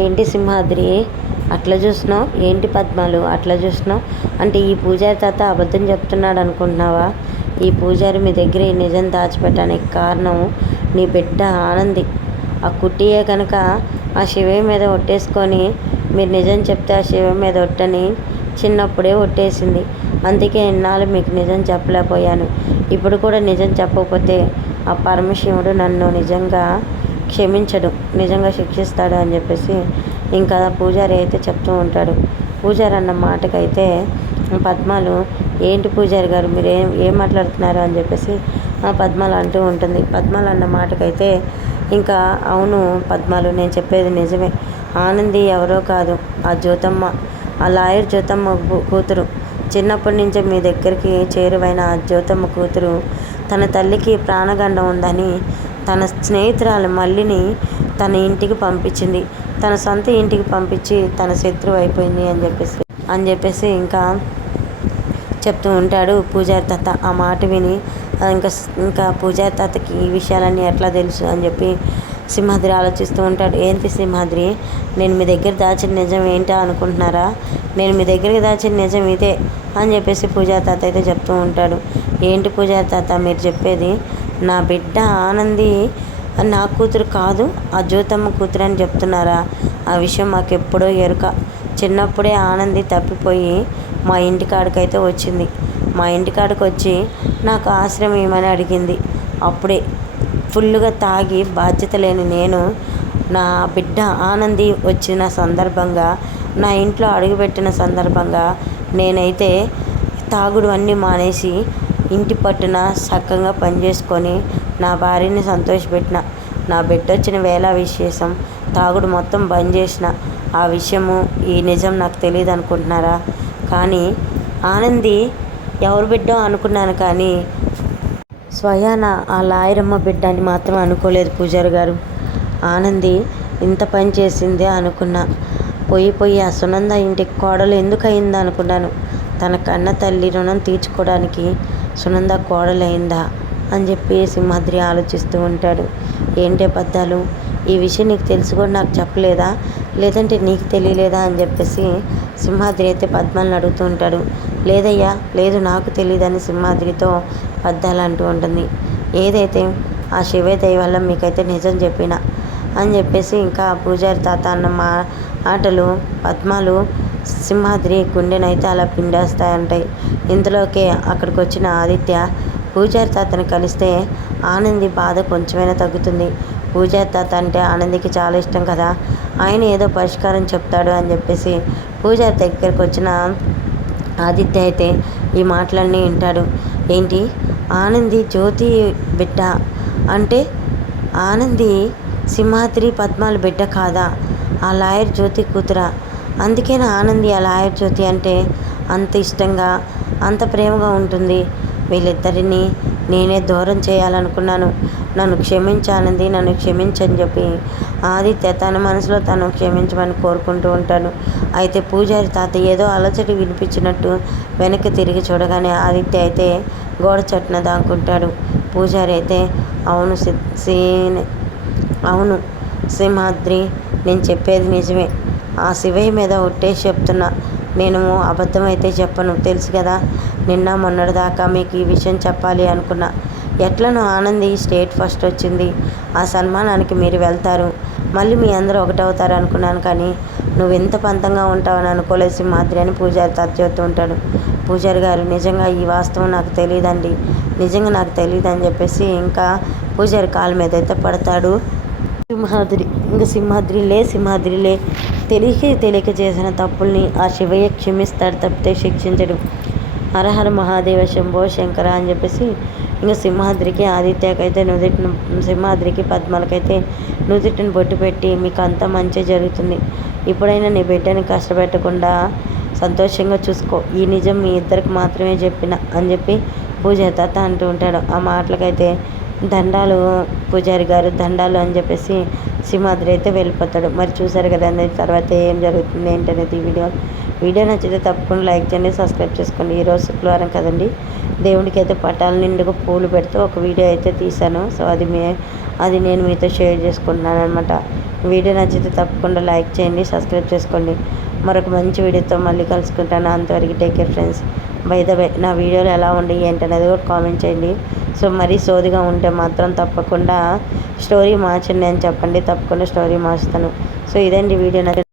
ఏంటి సింహాద్రి? అట్లా చూసినావు ఏంటి పద్మాలు? అట్లా చూసినావు అంటే ఈ పూజారి తాత అబద్ధం చెప్తున్నాడు అనుకుంటున్నావా? ఈ పూజారి మీ దగ్గర ఈ నిజం దాచిపెట్టడానికి కారణం నీ బిడ్డ ఆనంది. ఆ కుట్టియే కనుక ఆ శివయ్య మీద ఒట్టేసుకొని మీరు నిజం చెప్తే ఆ శివయ్య మీద ఒట్టని చిన్నప్పుడే ఒట్టేసింది. అందుకే ఇన్నాళ్ళు మీకు నిజం చెప్పలేకపోయాను. ఇప్పుడు కూడా నిజం చెప్పకపోతే ఆ పరమశివుడు నన్ను నిజంగా క్షమించడు. నిజంగా శిక్షిస్తాడు అని చెప్పేసి ఇంకా పూజారి అయితే చెప్తూ ఉంటాడు. పూజారి అన్న మాటకైతే పద్మాలు ఏంటి పూజారి గారు మీరు ఏం ఏం మాట్లాడుతున్నారు? అని చెప్పేసి ఆ పద్మాలు అంటూ ఉంటుంది. పద్మాలు అన్న మాటకైతే ఇంకా అవును పద్మాలు నేను చెప్పేది నిజమే. ఆనంది ఎవరో కాదు ఆ జ్యోతమ్మ ఆ లాయర్ జ్యోతమ్మ కూతురు. చిన్నప్పటి నుంచే మీ దగ్గరికి చేరువైన ఆ జ్యోతమ్మ కూతురు తన తల్లికి ప్రాణగండం ఉందని తన స్నేహితురాలు మల్లిని తన ఇంటికి పంపించింది. తన సొంత ఇంటికి పంపించి తన శత్రువు అయిపోయింది అని చెప్పేసి అని చెప్పేసి ఇంకా చెప్తూ ఉంటాడు పూజారి తాత ఆ మాట విని ఇంకా ఇంకా పూజారి తాతకి ఈ విషయాలన్నీ ఎట్లా తెలుసు? అని చెప్పి సింహాద్రి ఆలోచిస్తూ ఉంటాడు. ఏంటి సింహాద్రి నేను మీ దగ్గర దాచిన నిజం ఏంటా అనుకుంటున్నారా? నేను మీ దగ్గరికి దాచిన నిజం ఇదే అని చెప్పేసి పూజారి తాత అయితే చెప్తూ ఉంటాడు. ఏంటి పూజారి తాత మీరు చెప్పేది నా బిడ్డ ఆనంది నా కూతురు కాదు ఆ జ్యోతమ్మ కూతురు అని చెప్తున్నారా? ఆ విషయం మాకు ఎప్పుడో ఎరుక. చిన్నప్పుడే ఆనంది తప్పిపోయి మా ఇంటి కాడికైతే వచ్చింది. మా ఇంటి కాడికి వచ్చి నాకు ఆశ్రయం ఏమని అడిగింది. అప్పుడే ఫుల్గా తాగి బాధ్యత లేని నేను నా బిడ్డ ఆనంది వచ్చిన సందర్భంగా నా ఇంట్లో అడుగుపెట్టిన సందర్భంగా నేనైతే తాగుడు అన్నీ మానేసి ఇంటి పట్టున చక్కగా పనిచేసుకొని నా భార్యని సంతోషపెట్టిన. నా బిడ్డొచ్చిన వేళ విశేషం. తాగుడు మొత్తం బంద్ చేసిన. ఆ విషయము ఈ నిజం నాకు తెలియదు అనుకుంటున్నారా కానీ ఆనంది ఎవరు బిడ్డో అనుకున్నాను కానీ స్వయాన ఆ లాయరమ్మ బిడ్డ అని మాత్రం అనుకోలేదు పూజారి గారు. ఆనంది ఇంత పని చేసిందే అనుకున్నా. పోయి పోయి ఆ సునంద ఇంటికి కోడలు ఎందుకు అయిందా అనుకున్నాను తన కన్న తల్లి రుణం తీర్చుకోవడానికి సునంద కోడలైందా అని చెప్పి సింహాద్రి ఆలోచిస్తూ ఉంటాడు. ఏంటే పద్దాలు? ఈ విషయం నీకు తెలిసి కూడా నాకు చెప్పలేదా? లేదంటే నీకు తెలియలేదా అని చెప్పేసి సింహాద్రి అయితే పద్మాలను అడుగుతూ ఉంటాడు. లేదయ్యా లేదు నాకు తెలియదని సింహాద్రితో పద్దాలు అంటూ ఉంటుంది. ఏదైతే ఆ శివే దయ వల్ల మీకైతే నిజం చెప్పిన అని చెప్పేసి ఇంకా పూజారి తాత అన్న మా ఆటలు పద్మాలు సింహాద్రి గుండెనైతే అలా పిండేస్తాయంటాయి ఇంతలోకే అక్కడికి వచ్చిన ఆదిత్య పూజారి తాతని కలిస్తే ఆనంది బాధ కొంచెమైనా తగ్గుతుంది. పూజారి తాత అంటే ఆనందికి చాలా ఇష్టం కదా. ఆయన ఏదో పరిష్కారం చెప్తాడు అని చెప్పేసి పూజారి దగ్గరికి వచ్చిన ఆదిత్య అయితే ఈ మాటలన్నీ వింటాడు. ఏంటి? ఆనంది జ్యోతి బిడ్డ అంటే ఆనంది సింహాద్రి పద్మాల బిడ్డ కాదా? ఆ లాయర్ జ్యోతి కూతురా? అందుకేనా ఆనంది ఆ లాయర్ జ్యోతి అంటే అంత ఇష్టంగా అంత ప్రేమగా ఉంటుంది. వీళ్ళిద్దరిని నేనే దూరం చేయాలనుకున్నాను. నన్ను క్షమించానంది నన్ను క్షమించని చెప్పి ఆదిత్య తన మనసులో తను క్షమించమని కోరుకుంటూ ఉంటాను అయితే పూజారి తాత ఏదో అలచడి వినిపించినట్టు వెనక్కి తిరిగి చూడగానే ఆదిత్య అయితే గోడ చట్టున దాక్కుంటాడు. పూజారి అయితే అవును సి అవును సింహాద్రి నేను చెప్పేది నిజమే. ఆ శివయ్య మీద ఒట్టేసి చెప్తున్నా. నేను అబద్ధమైతే చెప్పను తెలుసు కదా. నిన్న మొన్నటి దాకా మీకు ఈ విషయం చెప్పాలి అనుకున్నా. ఎట్లను ఆనంది స్టేట్ ఫస్ట్ వచ్చింది. ఆ సన్మానానికి మీరు వెళ్తారు. మళ్ళీ మీ అందరూ ఒకటవుతారు అనుకున్నాను కానీ నువ్వు ఎంత పంతంగా ఉంటావని అనుకోలేసి మాదిరి అని పూజారి తాత ఉంటాడు. పూజారి గారు నిజంగా ఈ వాస్తవం నాకు తెలియదండి నిజంగా నాకు తెలియదు అని చెప్పేసి ఇంకా పూజారి కాళ్ళ మీద అయితే పడతాడు. సింహాద్రి ఇంకా సింహాద్రి లే సింహాద్రి లే. తెలియక తెలియక చేసిన తప్పుల్ని ఆ శివయ్య క్షమిస్తాడు తప్పితే శిక్షించడు. హరహర మహాదేవ శంభో శంకర అని చెప్పేసి ఇంకా సింహాద్రికి ఆదిత్యకైతే నుదిటిన సింహాద్రికి పద్మలకైతే నుదుటిని బొట్టు పెట్టి మీకు అంతా మంచి జరుగుతుంది. ఇప్పుడైనా నీ బిడ్డని కష్టపెట్టకుండా సంతోషంగా చూసుకో. ఈ నిజం మీ ఇద్దరికి మాత్రమే చెప్పిన అని చెప్పి పూజ తాత అంటూ ఉంటాడు. ఆ మాటలకైతే దండాలు పూజారి గారు దండాలు అని చెప్పేసి సింహాద్రి అయితే వెళ్ళిపోతాడు. మరి చూసారు కదా అందరి తర్వాత ఏం జరుగుతుంది ఏంటనేది ఈ వీడియో. వీడియో నచ్చితే తప్పకుండా లైక్ చేయండి సబ్స్క్రైబ్ చేసుకోండి. ఈరోజు శుక్రవారం కదండి. దేవుడికి అయితే పటాల నిండుగా పూలు పెడుతూ ఒక వీడియో అయితే తీశాను. సో అది మే అది నేను మీతో షేర్ చేసుకుంటున్నాను అనమాట వీడియో నచ్చితే తప్పకుండా లైక్ చేయండి సబ్స్క్రైబ్ చేసుకోండి. మరొక మంచి వీడియోతో మళ్ళీ కలుసుకుంటాను. అంతవరకు take care friends. By the way నా వీడియోలు ఎలా ఉండి ఏంటనేది కూడా కామెంట్ చేయండి. సో మరీ సోదిగా ఉంటే మాత్రం తప్పకుండా స్టోరీ మార్చండి అని చెప్పండి. తప్పకుండా స్టోరీ మార్చుతాను. సో ఇదండి వీడియో. నాకు